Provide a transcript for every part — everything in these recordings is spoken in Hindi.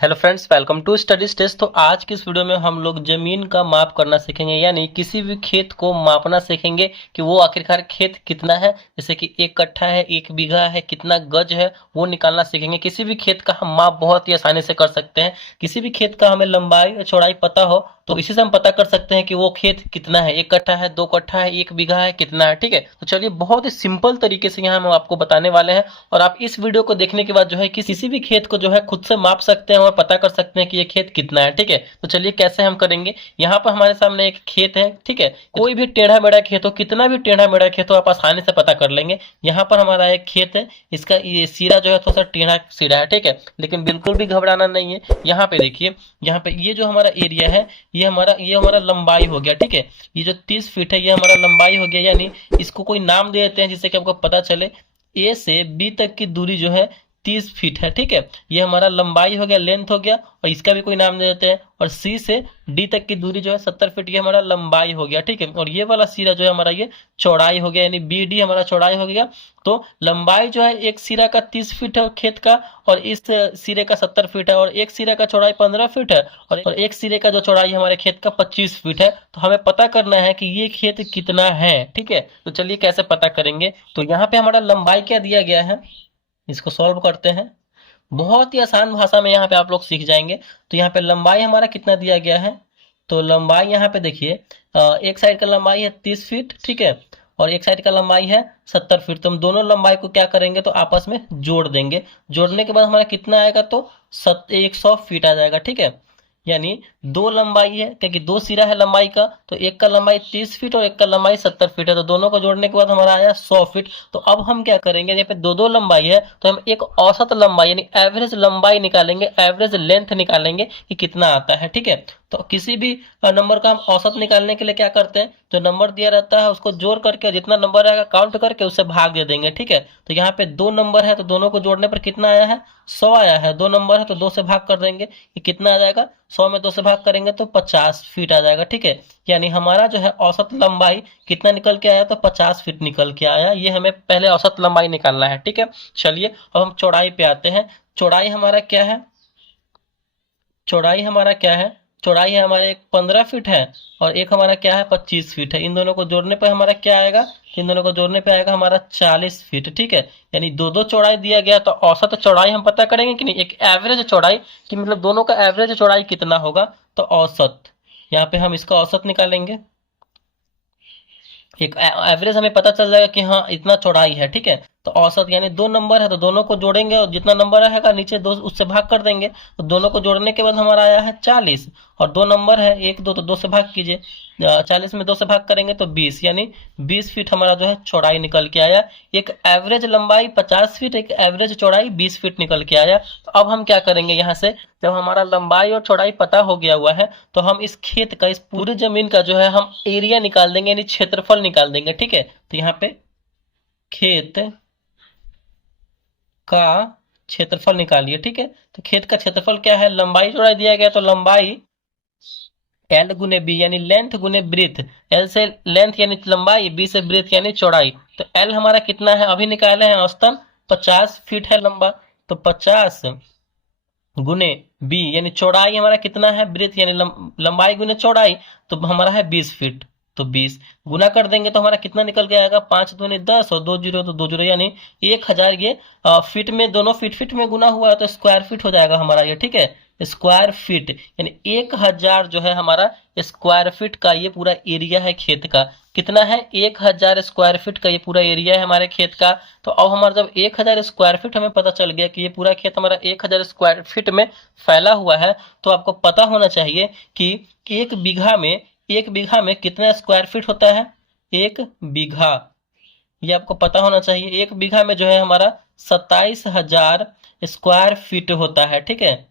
Hello friends, welcome to study test. तो आज की इस वीडियो में हम लोग जमीन का माप करना सीखेंगे, यानी किसी भी खेत को मापना सीखेंगे कि वो आखिरकार खेत कितना है। जैसे कि 1 कट्ठा है, 1 बीघा है, कितना गज है, वो निकालना सीखेंगे। किसी भी खेत का हम माप बहुत ही आसानी से कर सकते हैं। किसी भी खेत का हमें लंबाई और चौड़ाई पता हो तो इसी से हम पता कर सकते हैं कि वो खेत कितना है, 1 कट्ठा है, 2 कट्ठा है, 1 बीघा है, कितना है। ठीक है, तो चलिए बहुत ही सिंपल तरीके से यहाँ हम आपको बताने वाले हैं और आप इस वीडियो को देखने के बाद जो है किसी भी खेत को जो है खुद से माप सकते हैं और पता कर सकते हैं कि ये खेत कितना है। ठीक है, तो चलिए कैसे हम करेंगे। यहाँ पर हमारे सामने एक खेत है। ठीक है, कोई भी टेढ़ा मेढ़ा खेत हो, कितना भी टेढ़ा मेढ़ा खेत हो, आप आसानी से पता कर लेंगे। यहाँ पर हमारा एक खेत है, इसका ये सिरा जो है थोड़ा सा टेढ़ा सिरा है। ठीक है, लेकिन बिल्कुल भी घबराना नहीं है। यहाँ पे देखिए, यहाँ पे ये जो हमारा एरिया है, ये हमारा लंबाई हो गया। ठीक है, ये जो 30 फीट है ये हमारा लंबाई हो गया, यानी इसको कोई नाम दे देते हैं जिससे कि आपको पता चले। ए से बी तक की दूरी जो है 30 फीट है। ठीक है, ये हमारा लंबाई हो गया, लेंथ हो गया, और इसका भी कोई नाम दे देते हैं। और सी से डी तक की दूरी जो है 70 फीट, ये हमारा लंबाई हो गया। ठीक है, और ये वाला सिरा जो है हमारा ये चौड़ाई हो गया, यानी बी डी हमारा चौड़ाई हो गया। तो लंबाई जो है एक सिरा का 30 फीट है खेत का, और इस सिरे का 70 फीट है, और एक सिरे का चौड़ाई 15 फीट है, और एक सिरे का जो चौड़ाई हमारे खेत का 25 फीट है। तो हमें पता करना है कि ये खेत कितना है। ठीक है, तो चलिए कैसे पता करेंगे। तो यहाँ पे हमारा लंबाई क्या दिया गया है, इसको सॉल्व करते हैं। बहुत ही आसान भाषा में यहाँ पे आप लोग सीख जाएंगे। तो यहाँ पे लंबाई हमारा कितना दिया गया है, तो लंबाई यहाँ पे देखिए, एक साइड का लंबाई है 30 फीट। ठीक है, और एक साइड का लंबाई है 70 फीट। तो हम दोनों लंबाई को क्या करेंगे, तो आपस में जोड़ देंगे। जोड़ने के बाद हमारा कितना आएगा, तो 100 फीट आ जाएगा। ठीक है, यानी दो लंबाई है, क्योंकि दो सिरा है लंबाई का, तो एक का लंबाई 30 फीट और एक का लंबाई 70 फीट है, तो दोनों को जोड़ने के बाद हमारा आया 100 फीट। तो अब हम क्या करेंगे, यहाँ पे दो दो लंबाई है तो हम एक औसत लंबाई यानी एवरेज लंबाई निकालेंगे, एवरेज लेंथ निकालेंगे कि कितना आता है। ठीक है, तो किसी भी नंबर का हम औसत निकालने के लिए क्या करते हैं, जो नंबर दिया रहता है उसको जोड़ करके जितना नंबर आएगा काउंट करके उससे भाग दे देंगे। ठीक है, तो यहाँ पे दो नंबर है तो दोनों को जोड़ने पर कितना आया है, 100 आया है। दो नंबर है तो दो से भाग कर देंगे कि कितना आ जाएगा, 100 में दो से भाग करेंगे तो 50 फीट आ जाएगा। ठीक है, यानी हमारा जो है औसत लंबाई कितना निकल के आया, तो 50 फीट निकल के आया। ये हमें पहले औसत लंबाई निकालना है। ठीक है, चलिए अब हम चौड़ाई पे आते हैं। चौड़ाई हमारा क्या है, चौड़ाई हमारा क्या है, चौड़ाई है हमारे एक 15 फीट है, और एक हमारा क्या है 25 फीट है। इन दोनों को जोड़ने पर हमारा क्या आएगा, इन दोनों को जोड़ने पे आएगा हमारा 40 फीट। ठीक है, यानी दो दो चौड़ाई दिया गया, तो औसत चौड़ाई हम पता करेंगे कि नहीं, एक एवरेज चौड़ाई कि मतलब दोनों का एवरेज चौड़ाई कितना होगा, तो औसत, यहाँ पे हम इसका औसत निकालेंगे। एक एवरेज हमें पता चल जाएगा कि हाँ इतना चौड़ाई है। ठीक है, तो औसत यानी दो नंबर है तो दोनों को जोड़ेंगे और जितना नंबर रहेगा नीचे दो उससे भाग कर देंगे। तो दोनों को जोड़ने के बाद हमारा आया है 40, और दो नंबर है एक दो, तो दो से भाग कीजिए। 40 में दो से भाग करेंगे तो 20, यानी 20 फीट हमारा जो है चौड़ाई निकल के आया। एक एवरेज लंबाई 50 फीट, एक एवरेज चौड़ाई 20 फीट निकल के आया। तो अब हम क्या करेंगे, यहाँ से जब हमारा लंबाई और चौड़ाई पता हो गया हुआ है तो हम इस खेत का, इस पूरी जमीन का जो है हम एरिया निकाल देंगे, यानी क्षेत्रफल निकाल देंगे। ठीक है, तो यहाँ पे खेत का क्षेत्रफल निकालिए। ठीक है, तो खेत का क्षेत्रफल क्या है, लंबाई चौड़ाई दिया गया तो लंबाई एल गुने बी, यानी लेंथ गुने ब्रीथ। एल से लेंथ यानी लंबाई, बी से ब्रीथ यानी चौड़ाई। तो एल हमारा कितना है, अभी निकाले हैं औसतन 50 फीट है लंबा, तो 50 गुने बी यानी चौड़ाई हमारा कितना है, ब्रीथ यानी लंबाई गुने चौड़ाई, तो हमारा है 20 फीट। तो 20 गुना कर देंगे तो हमारा कितना निकल के आएगा, 5 दूनी 10 और 2 जीरो तो 2 जीरो, यानी 1000। ये फीट में, दोनों फीट फीट में गुना हुआ है तो स्क्वायर फीट हो जाएगा हमारा ये। ठीक है, स्क्वायर फीट यानी 1000 जो है हमारा स्क्वायर फीट का ये पूरा एरिया है खेत का। कितना है, 1000 स्क्वायर फीट का ये पूरा एरिया है हमारे खेत का। तो अब हमारा जब 1000 स्क्वायर फीट हमें पता चल गया कि ये पूरा खेत हमारा 1000 स्क्वायर फीट में फैला हुआ है, तो आपको पता होना चाहिए कि एक बीघा में कितना स्क्वायर फीट होता है, एक बीघा, ये आपको पता होना चाहिए। एक बीघा में जो है हमारा 27,000 स्क्वायर फीट होता है। ठीक है,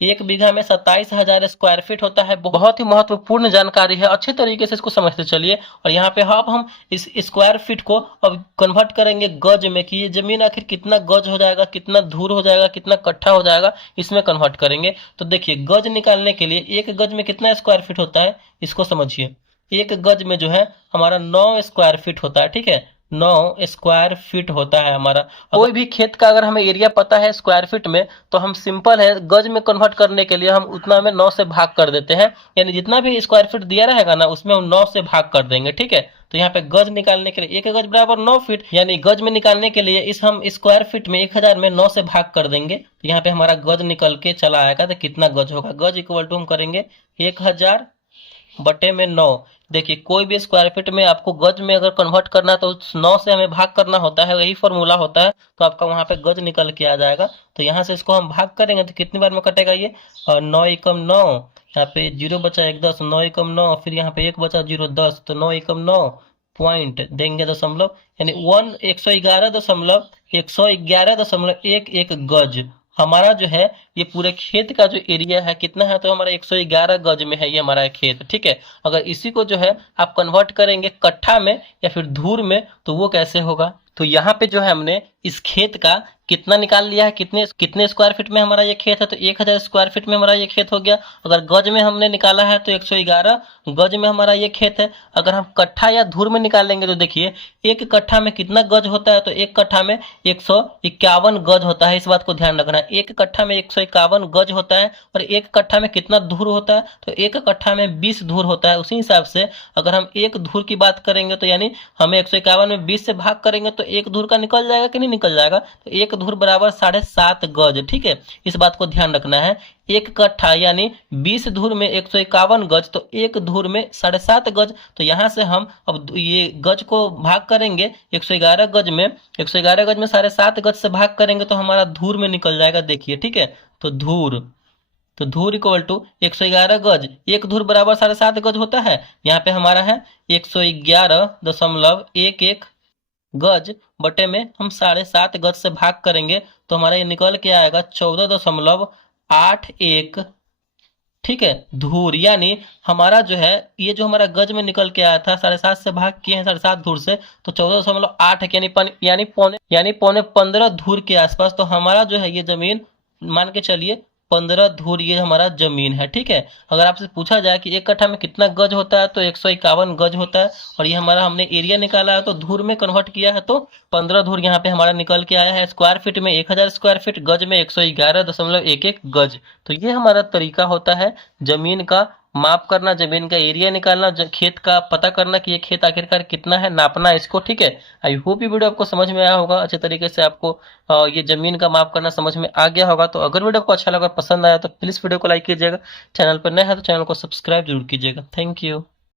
एक बीघा में 27,000 स्क्वायर फीट होता है। बहुत ही महत्वपूर्ण जानकारी है, अच्छे तरीके से इसको समझते चलिए। और यहाँ पे अब हम इस स्क्वायर फीट को अब कन्वर्ट करेंगे गज में, कि ये जमीन आखिर कितना गज हो जाएगा, कितना धूर हो जाएगा, कितना कट्ठा हो जाएगा, इसमें कन्वर्ट करेंगे। तो देखिए गज निकालने के लिए एक गज में कितना स्क्वायर फीट होता है, इसको समझिए। एक गज में जो है हमारा 9 स्क्वायर फीट होता है। ठीक है, 9 स्क्वायर फीट होता है हमारा। कोई भी खेत का अगर हमें एरिया पता है स्क्वायर फीट में, तो हम सिंपल है गज में कन्वर्ट करने के लिए हम उतना में 9 से भाग कर देते हैं, यानी जितना भी स्क्वायर फीट दिया रहेगा ना उसमें हम 9 से भाग कर देंगे। ठीक है, तो यहाँ पे गज निकालने के लिए 1 गज बराबर 9 फीट, यानी गज में निकालने के लिए इस हम स्क्वायर फीट में 1000 में 9 से भाग कर देंगे, तो यहाँ पे हमारा गज निकल के चला आएगा। तो कितना गज होगा, गज इक्वल टू हम करेंगे 1000 बटे में 9। देखिए कोई भी स्क्वायर फीट में आपको गज में अगर कन्वर्ट करना है तो 9 से हमें भाग करना होता है, यही फॉर्मूला होता है, तो आपका वहां पे गज निकल के आ जाएगा। तो यहाँ से इसको हम भाग करेंगे तो कितनी बार में कटेगा ये, 9 एकम 9, यहाँ पे 0 बचा 1 10, 9 एकम 9, फिर यहाँ पे 1 बचा 0 10, तो 9 एकम 9 पॉइंट देंगे दशमलव, यानी 111.111.11 गज हमारा जो है ये पूरे खेत का जो एरिया है कितना है, तो हमारा 111 गज में है ये हमारा खेत। ठीक है, अगर इसी को जो है आप कन्वर्ट करेंगे कट्ठा में या फिर धूर में तो वो कैसे होगा, तो यहाँ पे जो है हमने इस खेत का कितना निकाल लिया है, कितने कितने स्क्वायर फीट में हमारा ये खेत है, तो 1000 स्क्वायर फीट में हमारा ये खेत हो गया। अगर गज में हमने निकाला है तो 111 गज में हमारा ये खेत है। अगर हम कट्ठा या धूर में निकालेंगे तो देखिए एक कट्ठा में कितना गज होता है, तो एक कट्ठा में 151 गज होता है। इस बात को ध्यान रखना है, एक कट्ठा में 151 गज होता है, और एक कट्ठा में कितना धूर होता है, तो एक कट्ठा में 20 धूर होता है। उसी हिसाब से अगर हम एक धूर की बात करेंगे तो यानी हमें 151 में 20 से भाग करेंगे तो एक धूर का निकल जाएगा कि नहीं निकल जाएगा, तो एक धूर बराबर 7.5 गज। ठीक है, इस बात को ध्यान रखना है, एक कट्ठा यानी 20 धूर में 151 गज, तो एक धूर में 7.5 गज। तो यहाँ से हम अब ये गज को भाग करेंगे 111 गज में, 111 गज में 7.5 गज से भाग करेंगे तो हमारा धूर में निकल जाएगा। देखिए ठीक है, तो धूर इक्वल टू 111 गज, एक धूर बराबर 7.5 गज होता है। यहाँ पे हमारा है 111.11 गज बटे में हम 7.5 गज से भाग करेंगे तो हमारा ये निकल के आएगा 14.81। ठीक है, धूर, यानी हमारा जो है ये जो हमारा गज में निकल के आया था 7.5 से भाग किए हैं 7.5 धूर से, तो 14.8 यानी पौने 15 धूर के आसपास। तो हमारा जो है ये जमीन मान के चलिए 15 धूर ये हमारा जमीन है। ठीक है, अगर आपसे पूछा जाए कि एक कट्ठा में कितना गज होता है तो 151 गज होता है, और ये हमारा हमने एरिया निकाला है तो धूर में कन्वर्ट किया है तो 15 धूर यहाँ पे हमारा निकल के आया है। स्क्वायर फीट में 1000 स्क्वायर फीट, गज में 111.11 गज। तो ये हमारा तरीका होता है जमीन का माप करना, जमीन का एरिया निकालना, खेत का पता करना कि ये खेत आखिरकार कितना है, नापना इसको। ठीक है, आई होप ये वीडियो आपको समझ में आया होगा, अच्छे तरीके से आपको ये जमीन का माप करना समझ में आ गया होगा। तो अगर वीडियो को अच्छा लगा, पसंद आया तो प्लीज वीडियो को लाइक कीजिएगा, चैनल पर नए हैं तो चैनल को सब्सक्राइब जरूर कीजिएगा। Thank you.